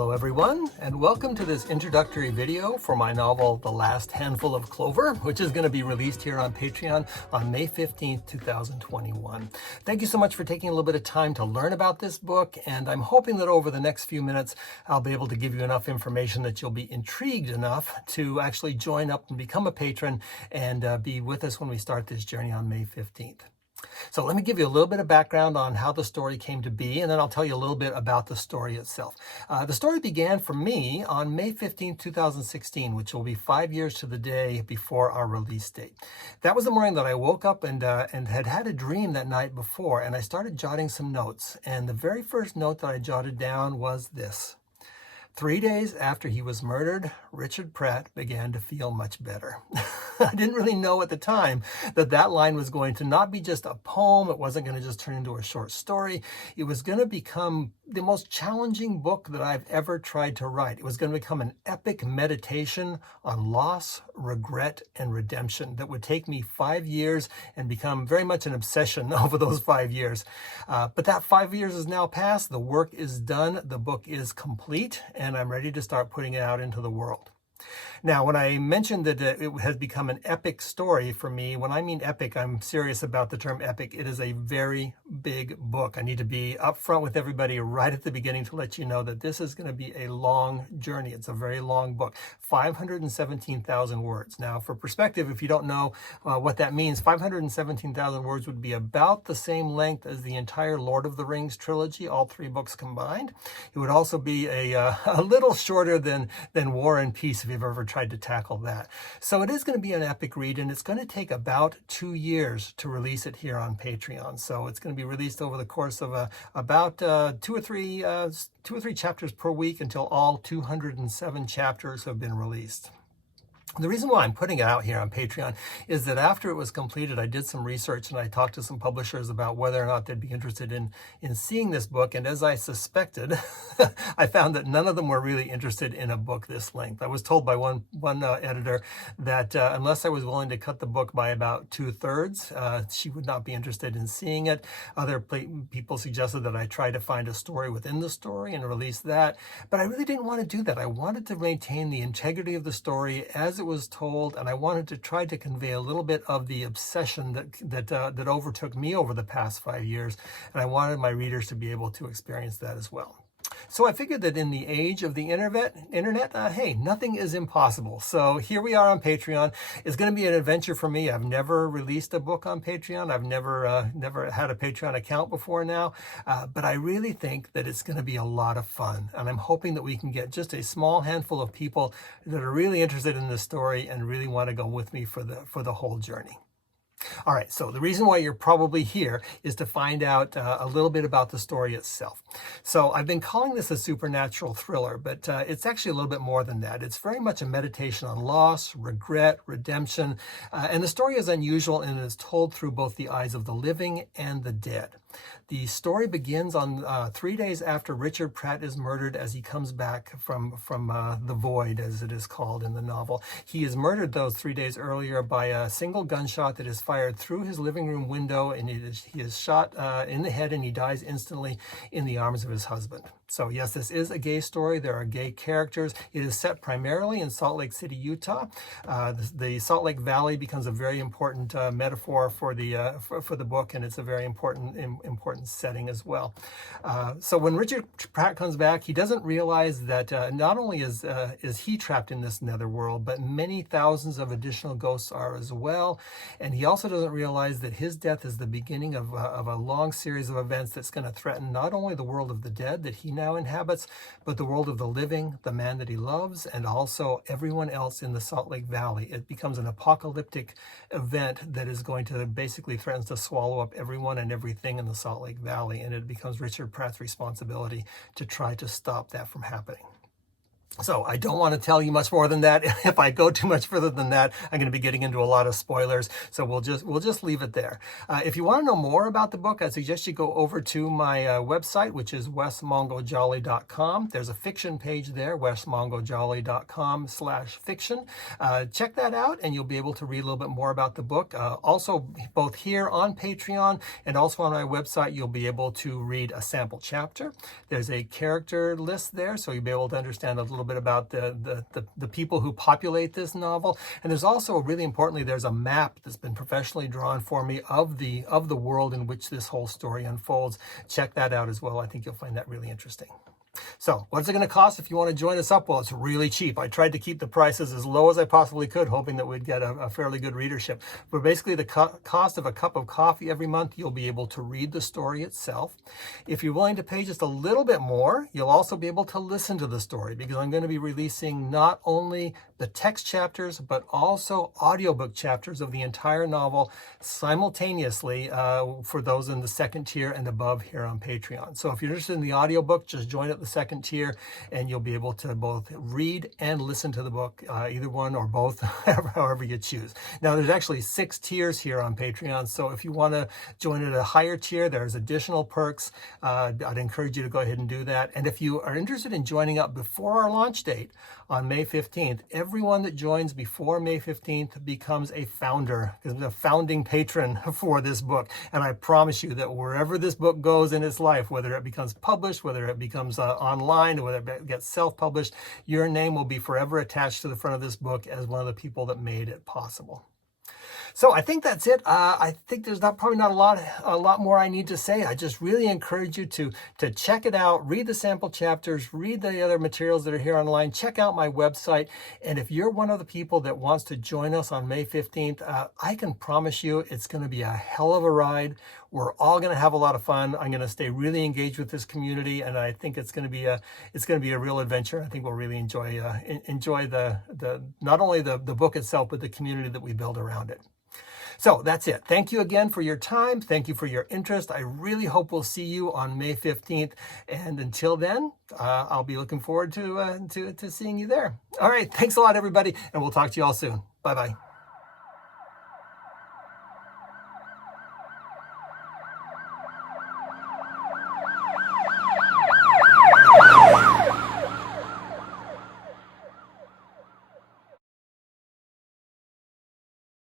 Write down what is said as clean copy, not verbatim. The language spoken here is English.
Hello everyone, and welcome to this introductory video for my novel, The Last Handful of Clover, which is going to be released here on Patreon on May 15th, 2021. Thank you so much for taking a little bit of time to learn about this book, and I'm hoping that over the next few minutes, I'll be able to give you enough information that you'll be intrigued enough to actually join up and become a patron and be with us when we start this journey on May 15th. So let me give you a little bit of background on how the story came to be, and then I'll tell you a little bit about the story itself. The story began for me on May 15, 2016, which will be 5 years to the day before our release date. That was the morning that I woke up and had a dream that night before, and I started jotting some notes. And the very first note that I jotted down was this: 3 days after he was murdered, Richard Pratt began to feel much better. I didn't really know at the time that that line was going to not be just a poem. It wasn't going to just turn into a short story. It was going to become the most challenging book that I've ever tried to write. It was going to become an epic meditation on loss, regret, and redemption that would take me 5 years and become very much an obsession over those 5 years. But that 5 years is now past. The work is done. The book is complete, and I'm ready to start putting it out into the world. Now, when I mentioned that it has become an epic story for me, when I mean epic, I'm serious about the term epic. It is a very big book. I need to be upfront with everybody right at the beginning to let you know that this is going to be a long journey. It's a very long book, 517,000 words. Now, for perspective, if you don't know what that means, 517,000 words would be about the same length as the entire Lord of the Rings trilogy, all three books combined. It would also be a little shorter than War and Peace, if you've ever tried to tackle that. So it is going to be an epic read, and it's going to take about 2 years to release it here on Patreon. So it's going to be released over the course of about two or three chapters per week until all 207 chapters have been released. The reason why I'm putting it out here on Patreon is that after it was completed, I did some research and I talked to some publishers about whether or not they'd be interested in seeing this book. And as I suspected, I found that none of them were really interested in a book this length. I was told by one editor that unless I was willing to cut the book by about 2/3, she would not be interested in seeing it. Other people suggested that I try to find a story within the story and release that. But I really didn't want to do that. I wanted to maintain the integrity of the story as it was told, and I wanted to try to convey a little bit of the obsession that overtook me over the past 5 years, and I wanted my readers to be able to experience that as well. So I figured that in the age of the internet, hey, nothing is impossible. So here we are on Patreon. It's going to be an adventure for me. I've never released a book on Patreon. I've never had a Patreon account before now. But I really think that it's going to be a lot of fun. And I'm hoping that we can get just a small handful of people that are really interested in this story and really want to go with me for the whole journey. All right, so the reason why you're probably here is to find out a little bit about the story itself. So I've been calling this a supernatural thriller, but it's actually a little bit more than that. It's very much a meditation on loss, regret, redemption, and the story is unusual and is told through both the eyes of the living and the dead. The story begins on 3 days after Richard Pratt is murdered as he comes back from the void, as it is called in the novel. He is murdered those 3 days earlier by a single gunshot that is fired through his living room window, and he is shot in the head, and he dies instantly in the arms of his husband. So yes, this is a gay story. There are gay characters. It is set primarily in Salt Lake City, Utah. The Salt Lake Valley becomes a very important metaphor for the book, and it's a very important setting as well. So when Richard Pratt comes back, he doesn't realize that not only is he trapped in this netherworld, but many thousands of additional ghosts are as well. And he also doesn't realize that his death is the beginning of a long series of events that's going to threaten not only the world of the dead that he now inhabits, but the world of the living, the man that he loves, and also everyone else in the Salt Lake Valley. It becomes an apocalyptic event that is going to basically threatens to swallow up everyone and everything in the Salt Lake Valley, and it becomes Richard Pratt's responsibility to try to stop that from happening. So I don't want to tell you much more than that. If I go too much further than that, I'm going to be getting into a lot of spoilers. So we'll just leave it there. If you want to know more about the book, I suggest you go over to my website, which is wessmongojolly.com. There's a fiction page there, wessmongojolly.com/fiction. Check that out, and you'll be able to read a little bit more about the book. Also, both here on Patreon and also on my website, you'll be able to read a sample chapter. There's a character list there, so you'll be able to understand a little bit about the people who populate this novel. And there's also, really importantly, there's a map that's been professionally drawn for me of the world in which this whole story unfolds. Check that out as well. I think you'll find that really interesting. So what's it going to cost if you want to join us up? Well, it's really cheap. I tried to keep the prices as low as I possibly could, hoping that we'd get a fairly good readership. But basically, the cost of a cup of coffee every month, you'll be able to read the story itself. If you're willing to pay just a little bit more, you'll also be able to listen to the story, because I'm going to be releasing not only the text chapters, but also audiobook chapters of the entire novel simultaneously for those in the second tier and above here on Patreon. So if you're interested in the audiobook, just join at the second tier, and you'll be able to both read and listen to the book, either one or both, however you choose. Now, there's actually 6 tiers here on Patreon, so if you want to join at a higher tier, there's additional perks. I'd encourage you to go ahead and do that. And if you are interested in joining up before our launch date on May 15th, everyone that joins before May 15th becomes a founder, a founding patron for this book. And I promise you that wherever this book goes in its life, whether it becomes published, whether it becomes online, or whether it gets self-published, your name will be forever attached to the front of this book as one of the people that made it possible. So I think that's it. I think there's probably not a lot more I need to say. I just really encourage you to check it out, read the sample chapters, read the other materials that are here online, check out my website. And if you're one of the people that wants to join us on May 15th, I can promise you it's going to be a hell of a ride. We're all going to have a lot of fun. I'm going to stay really engaged with this community, and I think it's going to be a real adventure. I think we'll really enjoy the not only the book itself, but the community that we build around it. So that's it. Thank you again for your time. Thank you for your interest. I really hope we'll see you on May 15th. And until then, I'll be looking forward to seeing you there. All right. Thanks a lot, everybody. And we'll talk to you all soon. Bye-bye.